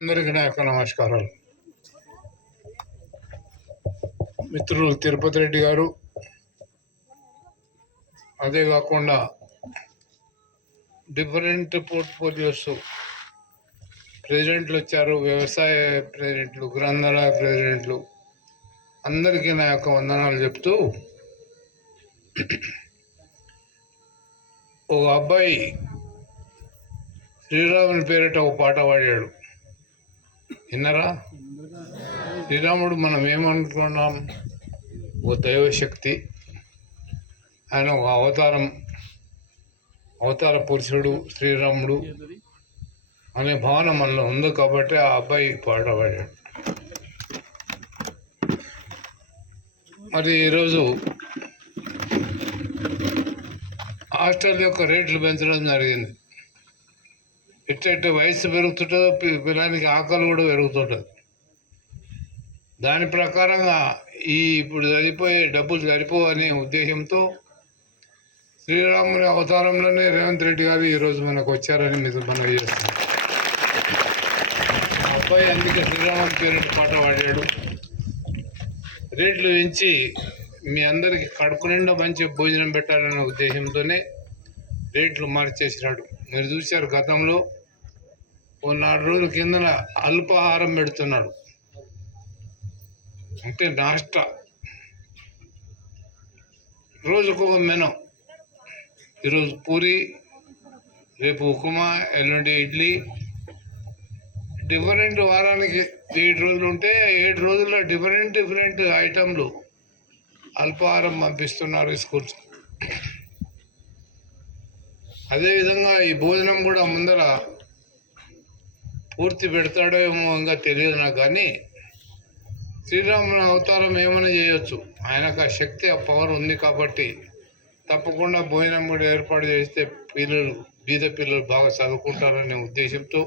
అందరికీ నా యొక్క నమస్కారాలు. మిత్రులు తిరుపతి రెడ్డి గారు, అదే కాకుండా డిఫరెంట్ పోర్ట్ఫోలియోస్ ప్రెసిడెంట్లు వచ్చారు, వ్యవసాయ ప్రెసిడెంట్లు, గ్రంథాలయ ప్రెసిడెంట్లు, అందరికీ నా యొక్క వందనాలు చెప్తూ, ఒక అబ్బాయి శ్రీరాముని పేరిట ఒక పాట పాడాడు. విన్నారా? శ్రీరాముడు మనం ఏమనుకున్నాం? ఓ దైవశక్తి, ఆయన ఒక అవతార పురుషుడు శ్రీరాముడు అనే భావన మనలో ఉంది కాబట్టి ఆ అబ్బాయి పాట పాడాడు. మరి ఈరోజు హాస్టల్ యొక్క రేట్లు పెంచడం జరిగింది. ఎట్లయితే వయసు పెరుగుతుంటుందో పిల్లానికి ఆకలి కూడా పెరుగుతుంటుంది. దాని ప్రకారంగా ఇప్పుడు సరిపోయే డబ్బులు సరిపోవనే ఉద్దేశంతో శ్రీరాముని అవతారంలోనే రేవంత్ రెడ్డి గారు ఈరోజు మనకు వచ్చారని మనం చేస్తాం. అబ్బాయి అందుకే శ్రీరాముని పేరు పాట పాడాడు. రేట్లు పెంచి మీ అందరికీ కడుపు నిండా మంచి భోజనం పెట్టాలనే ఉద్దేశంతోనే రేట్లు మార్చేసినాడు. మీరు చూశారు, గతంలో ఓ 4 రోజుల కిందన అల్పాహారం పెడుతున్నాడు, అంటే నాష్టా, రోజుకు ఒక మెను. ఈరోజు పూరి, రేపు ఉప్మా, ఎల్లుండి ఇడ్లీ. డిఫరెంట్ వారానికి 7 రోజులు ఉంటే 7 రోజుల్లో డిఫరెంట్ ఐటమ్లు అల్పాహారం పంపిస్తున్నారు స్కూల్స్. అదేవిధంగా ఈ భోజనం కూడా ముందర పూర్తి పెడతాడో ఏమో ఇంకా తెలియదు నాకు, కానీ శ్రీరాముని అవతారం ఏమైనా చేయొచ్చు. ఆయనకు ఆ శక్తి, ఆ పవర్ ఉంది కాబట్టి తప్పకుండా భోజనం కూడా ఏర్పాటు చేస్తే బీద పిల్లలు బాగా చదువుకుంటారనే ఉద్దేశంతో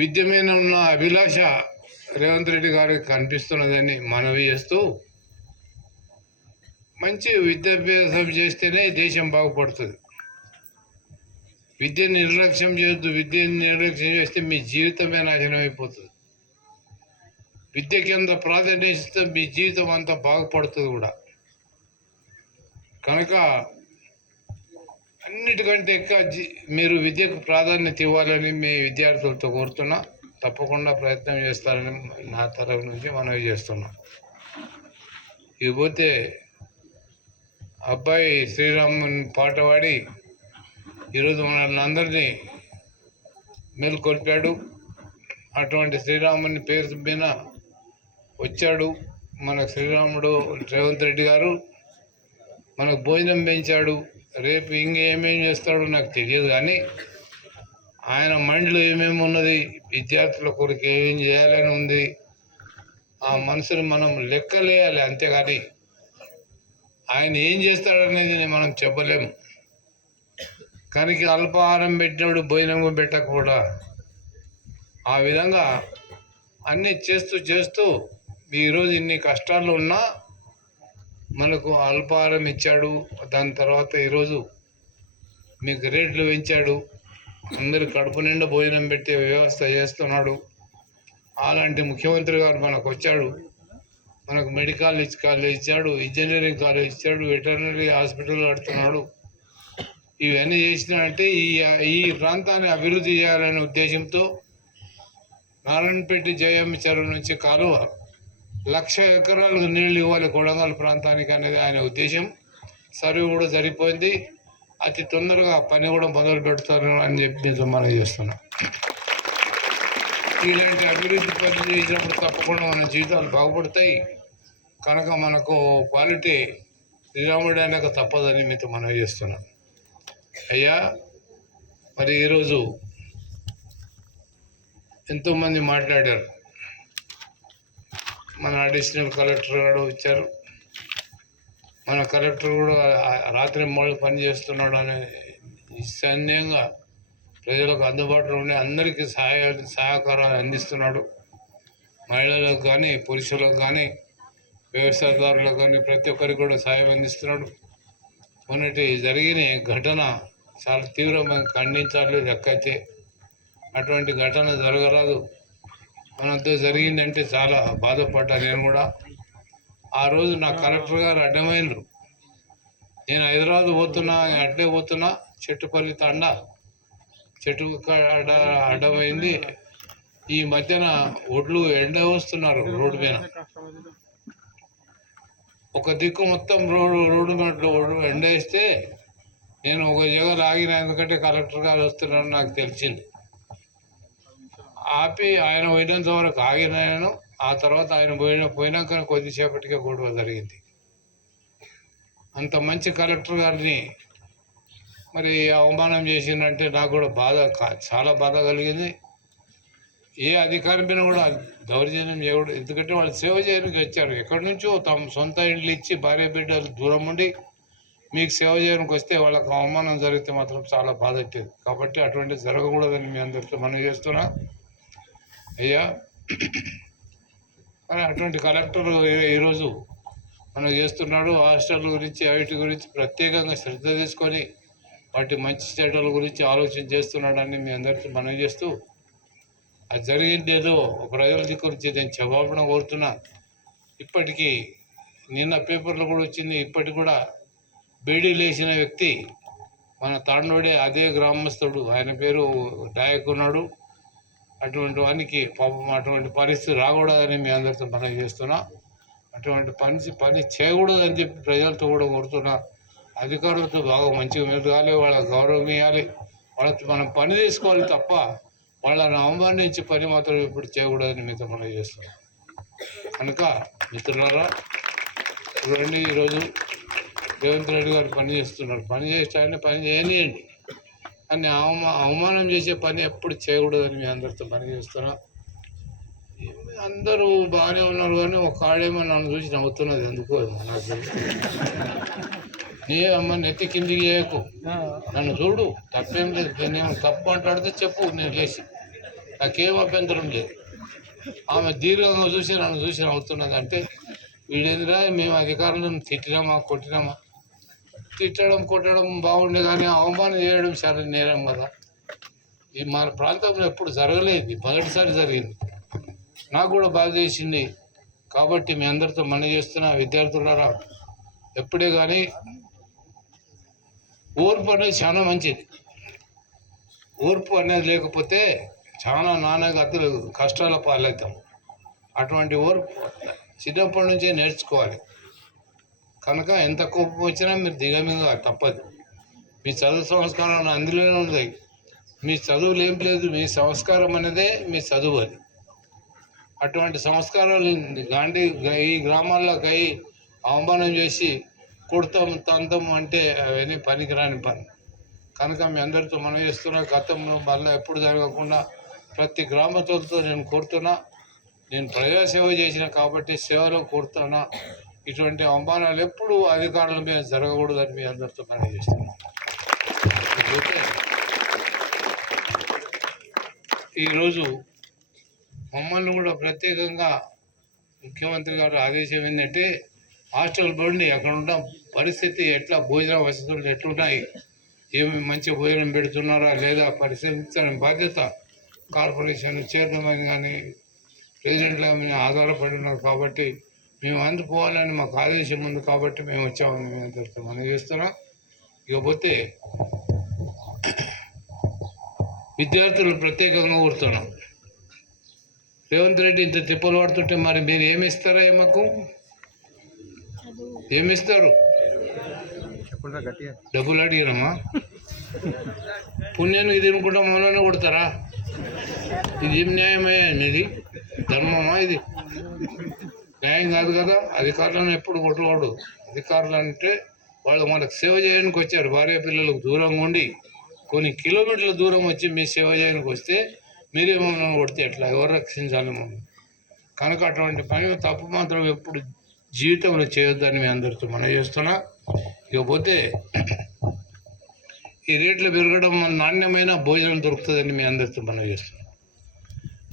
విద్య మీద ఉన్న అభిలాష రేవంత్ రెడ్డి గారికి కనిపిస్తున్నదని మనవి చేస్తూ, మంచి విద్యాభ్యాసం చేస్తేనే దేశం బాగుపడుతుంది. విద్యను నిర్లక్ష్యం చేయొద్దు. విద్యను నిర్లక్ష్యం చేస్తే మీ జీవితమే నాశనం అయిపోతుంది. విద్యకి ఎంత ప్రాధాన్యత ఇస్తే మీ జీవితం అంతా బాగుపడుతుంది కూడా. కనుక అన్నిటికంటే ఎక్కువ మీరు విద్యకు ప్రాధాన్యత ఇవ్వాలని మీ విద్యార్థులతో కోరుతున్నా. తప్పకుండా ప్రయత్నం చేస్తారని నా తరఫు నుంచి మనవి చేస్తున్నా. ఇకపోతే అబ్బాయి శ్రీరాముని పాట పాడి ఈరోజు మనల్ని అందరినీ మేల్కొల్పాడు. అటువంటి శ్రీరాముని పేరు మీద వచ్చాడు మన శ్రీరాముడు రేవంత్ రెడ్డి గారు. మనకు భోజనం పెంచాడు. రేపు ఇంకేమేమి చేస్తాడో నాకు తెలియదు, కానీ ఆయన మైండ్లో ఏమేమి ఉన్నది, విద్యార్థుల కొరకు ఏమేం చేయాలని ఉంది, ఆ మనసుని మనం లెక్కలేయాలి. అంతేగాని ఆయన ఏం చేస్తాడనేది మనం చెప్పలేము. కనుక అల్పాహారం పెట్టినప్పుడు భోజనం పెట్టకుండా ఆ విధంగా అన్నీ చేస్తూ ఈరోజు ఇన్ని కష్టాలు ఉన్నా మనకు అల్పాహారం ఇచ్చాడు. దాని తర్వాత ఈరోజు మీకు రేట్లు పెంచాడు. అందరు కడుపు నిండా భోజనం పెట్టే వ్యవస్థ చేస్తున్నాడు. అలాంటి ముఖ్యమంత్రి గారు మనకు వచ్చాడు. మనకు మెడికల్ కాలేజ్ ఇచ్చాడు, ఇంజనీరింగ్ కాలేజ్ ఇచ్చాడు, వెటర్నరీ హాస్పిటల్ కడుతున్నాడు. ఇవన్నీ చేసినాడంటే ఈ ప్రాంతాన్ని అభివృద్ధి చేయాలనే ఉద్దేశంతో నారాయణపేట జయమ్మ చెరువు నుంచి కాలువ 1,00,000 ఎకరాలకు నీళ్లు ఇవ్వాలి కొడంగల్ ప్రాంతానికి అనేది ఆయన ఉద్దేశం. సర్వే కూడా సరిపోయింది. అతి తొందరగా పని కూడా మొదలు పెడతారు అని చెప్పి మనం చేస్తున్నాం. ఇలాంటి అభివృద్ధి పనులు చేసినప్పుడు తప్పకుండా మన జీవితాలు బాగుపడతాయి. కనుక మనకు క్వాలిటీ శ్రీరాముడు అయినాక తప్పదని మీతో మనం చేస్తున్నాం. అయ్యా, మరి ఈరోజు ఎంతోమంది మాట్లాడారు. మన అడిషనల్ కలెక్టర్ కూడా వచ్చారు. మన కలెక్టర్ కూడా రాత్రి మూడు పని చేస్తున్నాడు అనే నిస్సందేహంగా ప్రజలకు అందుబాటులో ఉండే అందరికీ సహకారాలు అందిస్తున్నాడు. మహిళలకు కానీ, పురుషులకు కానీ, వ్యవసాయదారులకు కానీ ప్రతి ఒక్కరికి కూడా సాయం అందిస్తున్నాడు. మొన్నటి జరిగిన ఘటన చాలా తీవ్రంగా ఖండించాలి. లెక్కైతే అటువంటి ఘటన జరగరాదు. మనతో జరిగిందంటే చాలా బాధపడ్డా నేను కూడా. ఆ రోజు నా కలెక్టర్ గారు అడ్డమైనరు. నేను హైదరాబాద్ పోతున్నా, అడ్డే పోతున్నా, చెట్టుపల్లి తండ చెట్టు అడ్డమైంది. ఈ మధ్యన ఒడ్లు ఎండ వస్తున్నారు రోడ్డు మీద. ఒక దిక్కు మొత్తం రోడ్డు మీద ఎండ వేస్తే నేను ఒక జగలు ఆగిన, ఎందుకంటే కలెక్టర్ గారు వస్తున్నారని నాకు తెలిసింది. ఆపి ఆయన పోయినంత వరకు ఆగిన నేను. ఆ తర్వాత ఆయన పోయినాక కొద్దిసేపటికే గొడవ జరిగింది. అంత మంచి కలెక్టర్ గారిని మరి అవమానం చేసిందంటే నాకు కూడా చాలా బాధ కలిగింది. ఏ అధికారి మీద కూడా దౌర్జన్యం చేయకూడదు. ఎందుకంటే వాళ్ళు సేవ చేయడానికి వచ్చారు. ఎక్కడి నుంచో తమ సొంత ఇండ్లు ఇచ్చి భార్య బిడ్డలు దూరం ఉండి మీకు సేవ చేయడానికి వస్తే వాళ్ళకు అవమానం జరిగితే మాత్రం చాలా బాధ అవుతుంది. కాబట్టి అటువంటి జరగకూడదని మీ అందరితో మనం చేస్తున్నా. అయ్యా, అటువంటి కలెక్టర్ ఈరోజు మనం చేస్తున్నాడు. హాస్టల్ గురించి వాటి గురించి ప్రత్యేకంగా శ్రద్ధ తీసుకొని వాటి మంచి చెడ్డల గురించి ఆలోచన చేస్తున్నాడని మీ అందరికీ మనం చేస్తూ, అది జరిగింది ఏదో ప్రజల గురించి నేను క్షమాపణ కోరుతున్నా. ఇప్పటికీ నిన్న పేపర్లో కూడా వచ్చింది. ఇప్పటికి కూడా బేడీ లేచిన వ్యక్తి మన తాండోడే, అదే గ్రామస్తుడు, ఆయన పేరు నాయకున్నాడు. అటువంటి వానికి పాపం అటువంటి పరిస్థితి రాకూడదని మీ అందరితో మనం చేస్తున్నా. అటువంటి పని చేయకూడదని చెప్పి ప్రజలతో కూడా కోరుతున్నా. అధికారులతో బాగా మంచిగా మెదగాలి, వాళ్ళకి గౌరవం ఇవ్వాలి, వాళ్ళతో మనం పని తీసుకోవాలి తప్ప వాళ్ళని అవమానించి పని మాత్రం ఇప్పుడు చేయకూడదని మీతో మనం చేస్తున్నాం. కనుక మిత్రులారా, చూడండి, ఈరోజు రేవంత్ రెడ్డి గారు పని చేస్తున్నారు. పని చేస్తే పని చేయనియండి, కానీ అవమానం చేసే పని ఎప్పుడు చేయకూడదని మీ అందరితో పని చేస్తున్నా. అందరూ బాగానే ఉన్నారు, కానీ ఒక ఆడేమో నన్ను చూసి నవ్వుతున్నది. ఎందుకో నాకు అమ్మ నెత్తి కిందికి చేయకు, నన్ను చూడు, తప్పేం లేదు. నేను తప్పు మాట్లాడితే చెప్పు, నేను లేచి, నాకేం అభ్యంతరం లేదు. ఆమె దీర్ఘంగా చూసి నన్ను చూసి నవ్వుతున్నది. అంటే వీడేందిరా, మేము అధికారులను తిట్టినామా కొట్టినామా? తిట్టడం కొట్టడం బాగుండే, కానీ అవమానం చేయడం సరే నేరం కదా. ఇది మన ప్రాంతంలో ఎప్పుడు జరగలేదు, మొదటిసారి జరిగింది. నాకు కూడా బాధ చేసింది. కాబట్టి మీ అందరితో మనం చేస్తున్న విద్యార్థులారా, ఎప్పుడే కానీ ఓర్పు అనేది చాలా మంచిది. ఓర్పు అనేది లేకపోతే చాలా నానాగతులు కష్టాల పాలవుతాం. అటువంటి ఓర్పు చిన్నప్పటి నుంచే నేర్చుకోవాలి. కనుక ఎంత కోపం వచ్చినా మీరు దిగమిగా తప్పదు. మీ చదువు సంస్కారం అందులోనే ఉంది. మీ చదువులు ఏం లేదు, మీ సంస్కారం అనేదే మీ చదువు. అది అటువంటి సంస్కారాలు గాంధీ ఈ గ్రామాల్లోకి అయి అవమానం చేసి కొడతాం తంతం అంటే అవన్నీ పనికిరాని పని. కనుక మీ అందరితో మనం చేస్తున్న గతంలో మళ్ళీ ఎప్పుడు జరగకుండా ప్రతి గ్రామస్తులతో నేను కోరుతున్నా. నేను ప్రజాసేవ చేసిన కాబట్టి సేవలో కోరుతున్నా. ఇటువంటి అవమానాలు ఎప్పుడు అధికారుల మీద జరగకూడదని మీ అందరితో మనం చేస్తున్నాం. ఈరోజు మమ్మల్ని కూడా ప్రత్యేకంగా ముఖ్యమంత్రి గారు ఆదేశం ఏంటంటే, హాస్టల్ బండి అక్కడ ఉన్న పరిస్థితి ఎట్లా, భోజన వసతులు ఎట్లున్నాయి, ఏమి మంచి భోజనం పెడుతున్నారా లేదా పరిశీలించడం బాధ్యత కార్పొరేషన్ చైర్మన్ కానీ ప్రెసిడెంట్ల మీద ఆధారపడి ఉన్నారు. కాబట్టి మేము అందుకోవాలని మాకు ఆదేశం ఉంది. కాబట్టి మేము వచ్చామని మేము అందరితో మనం చేస్తున్నాం. ఇకపోతే విద్యార్థులు ప్రత్యేకంగా కోరుతున్నాం. రేవంత్ రెడ్డి ఇంత తిప్పలు పడుతుంటే మరి మీరు ఏమిస్తారా? మాకు ఏమిస్తారు? డబ్బులు అడిగినమ్మా, పుణ్యానికి తినుకుంటా మమ్మల్ని కొడతారా? ఇది ఏం న్యాయమయ్యా? ఇది ధర్మమా? ఇది న్యాయం కాదు కదా. అధికారులను ఎప్పుడు కొట్టకూడదు. అధికారులు అంటే వాళ్ళు మనకు సేవ చేయడానికి వచ్చారు. భార్య పిల్లలకు దూరంగా ఉండి కొన్ని కిలోమీటర్ల దూరం వచ్చి మీ సేవ చేయడానికి వస్తే మీరే మమ్మల్ని కొడితే ఎట్లా? ఎవరు రక్షించాలి మమ్మల్ని? కనుక అటువంటి పని తప్పు మాత్రం ఎప్పుడు జీవితంలో చేయొద్దని మీ అందరితో మనం చేస్తున్నా. ఇకపోతే ఈ రేట్లు పెరగడం వల్ల నాణ్యమైన భోజనం దొరుకుతుందని మీ అందరితో మనం చేస్తున్నాం.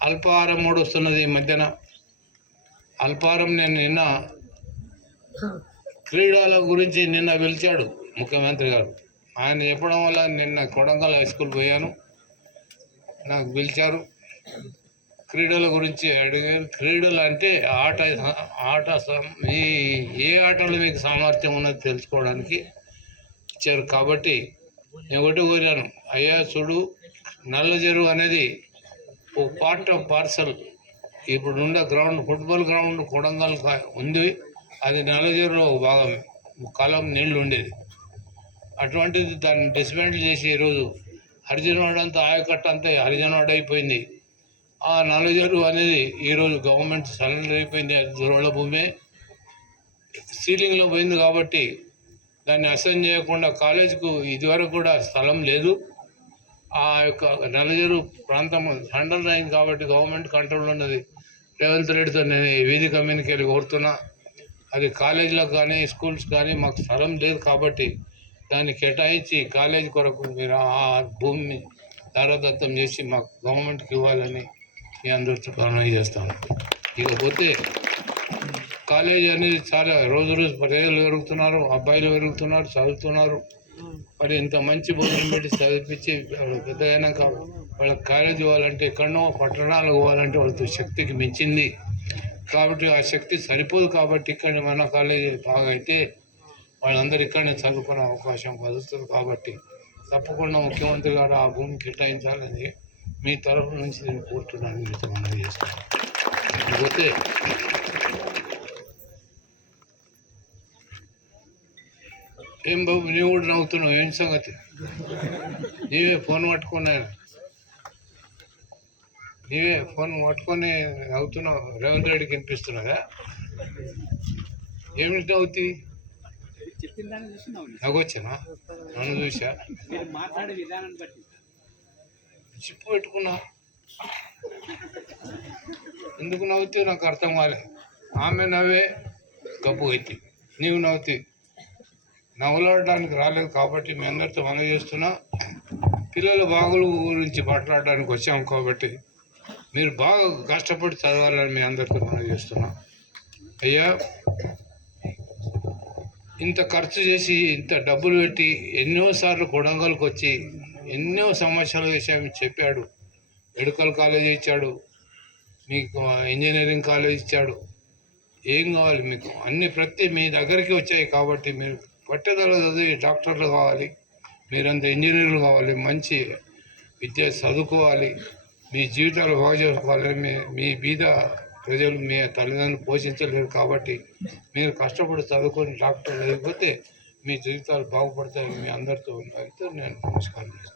అల్పాహారం కూడా వస్తున్నది ఈ మధ్యన. అల్పాహారం నేను నిన్న క్రీడల గురించి నిన్న పిలిచాడు ముఖ్యమంత్రి గారు. ఆయన చెప్పడం వల్ల నిన్న కొడంగల్ హై స్కూల్ పోయాను. నాకు పిలిచారు. క్రీడల గురించి అడిగారు. క్రీడలు అంటే ఆట ఆట ఏ ఆటలో మీకు సామర్థ్యం ఉన్నది తెలుసుకోవడానికి ఇచ్చారు. కాబట్టి నేను ఒకటి కోరాను, అయ్యా చూడు, నల్ల చెరువు అనేది ఒక పార్ట్ ఆఫ్ పార్సల్. ఇప్పుడున్న గ్రౌండ్, ఫుట్బాల్ గ్రౌండ్ కొడంగల్ ఉంది, అది నల్ల చెరువులో ఒక భాగమే. కాలం నీళ్లు ఉండేది. అటువంటిది దాన్ని డిస్మాంటిల్ చేసి ఈరోజు హరిజనవాడ అంతా, ఆయకట్ట అంతా హరిజనవాడ అయిపోయింది. ఆ నల్ల చెరువు అనేది ఈరోజు గవర్నమెంట్ సరెండర్ అయిపోయింది. అది దుర్వల భూమే, సీలింగ్లో పోయింది. కాబట్టి దాన్ని అసైన్ చేయకుండా కాలేజీకు ఇదివరకు కూడా స్థలం లేదు. ఆ యొక్క నల్ల చెరువు ప్రాంతం సరెండర్ అయింది కాబట్టి గవర్నమెంట్ కంట్రోల్ ఉన్నది. రేవంత్ రెడ్డితో నేను వీధి కమ్యూనికి వెళ్ళి కోరుతున్నా, అది కాలేజీలకు కానీ స్కూల్స్ కానీ మాకు స్థలం లేదు కాబట్టి దాన్ని కేటాయించి కాలేజీ కొరకు మీరు ఆ భూమిని దారాదత్తం చేసి మాకు గవర్నమెంట్కి ఇవ్వాలని మీ అందరితో మనవి చేస్తాను. ఇకపోతే కాలేజీ అనేది చాలా రోజు ప్రజలు పెరుగుతున్నారు, అబ్బాయిలు పెరుగుతున్నారు, చదువుతున్నారు. మరి ఇంత మంచి భోజనం పెట్టి చదివించి పెద్ద అయినాక వాళ్ళకి కాలేజీ పోవాలంటే ఎక్కడనో పట్టణాలకు పోవాలంటే వాళ్ళతో శక్తికి మించింది. కాబట్టి ఆ శక్తి సరిపోదు. కాబట్టి ఇక్కడ మన కాలేజీ బాగా అయితే వాళ్ళందరూ ఇక్కడనే చదువుకునే అవకాశం కలుగుతుంది. కాబట్టి తప్పకుండా ముఖ్యమంత్రి గారు ఆ భూమి కేటాయించాలని మీ తరఫు నుంచి నేను కోరుతున్నాను, మీతో మనవి చేస్తాను. లేకపోతే ఏం బాబు, నీవు కూడా నవ్వుతున్నావు, ఏం సంగతి? నీవే ఫోన్ పట్టుకొని నవ్వుతున్నావు. రేవంత్ రెడ్డికి వినిపిస్తున్నదా? ఏమిటి నవ్వుతుంది? నవ్వొచ్చానా? నన్ను చూసా చిప్పు పెట్టుకున్నా, ఎందుకు నవ్వుతావు నాకు అర్థం కాలే. ఆమె నవ్వే గప్పు అయితే నీవు నవ్వుతావు. నవ్వులాడడానికి రాలేదు కాబట్టి మీ అందరితో మనవి చేస్తున్నా. పిల్లల బాగుల గురించి మాట్లాడడానికి వచ్చాము కాబట్టి మీరు బాగా కష్టపడి చదవాలని మీ అందరితో మనవి చేస్తున్నా. అయ్యా, ఇంత ఖర్చు చేసి ఇంత డబ్బులు పెట్టి ఎన్నోసార్లు కొడంగల్కి వచ్చి ఎన్నో సమస్యల విషయం చెప్పాడు. మెడికల్ కాలేజ్ ఇచ్చాడు, మీకు ఇంజనీరింగ్ కాలేజ్ ఇచ్చాడు. ఏం కావాలి మీకు? అన్ని ప్రతి మీ దగ్గరికి వచ్చాయి. కాబట్టి మీరు పట్టుదల చదివి డాక్టర్లు కావాలి, మీరంత ఇంజనీర్లు కావాలి, మంచి విద్య చదువుకోవాలి, మీ జీవితాలు బాగు చేసుకోవాలి. మీ బీద ప్రజలు మీ తల్లిదండ్రులు పోషించలేరు కాబట్టి మీరు కష్టపడి చదువుకొని డాక్టర్లు లేకపోతే మీ జీవితాలు బాగుపడతాయని మీ అందరితో అయితే నేను నమస్కారం చేస్తాను.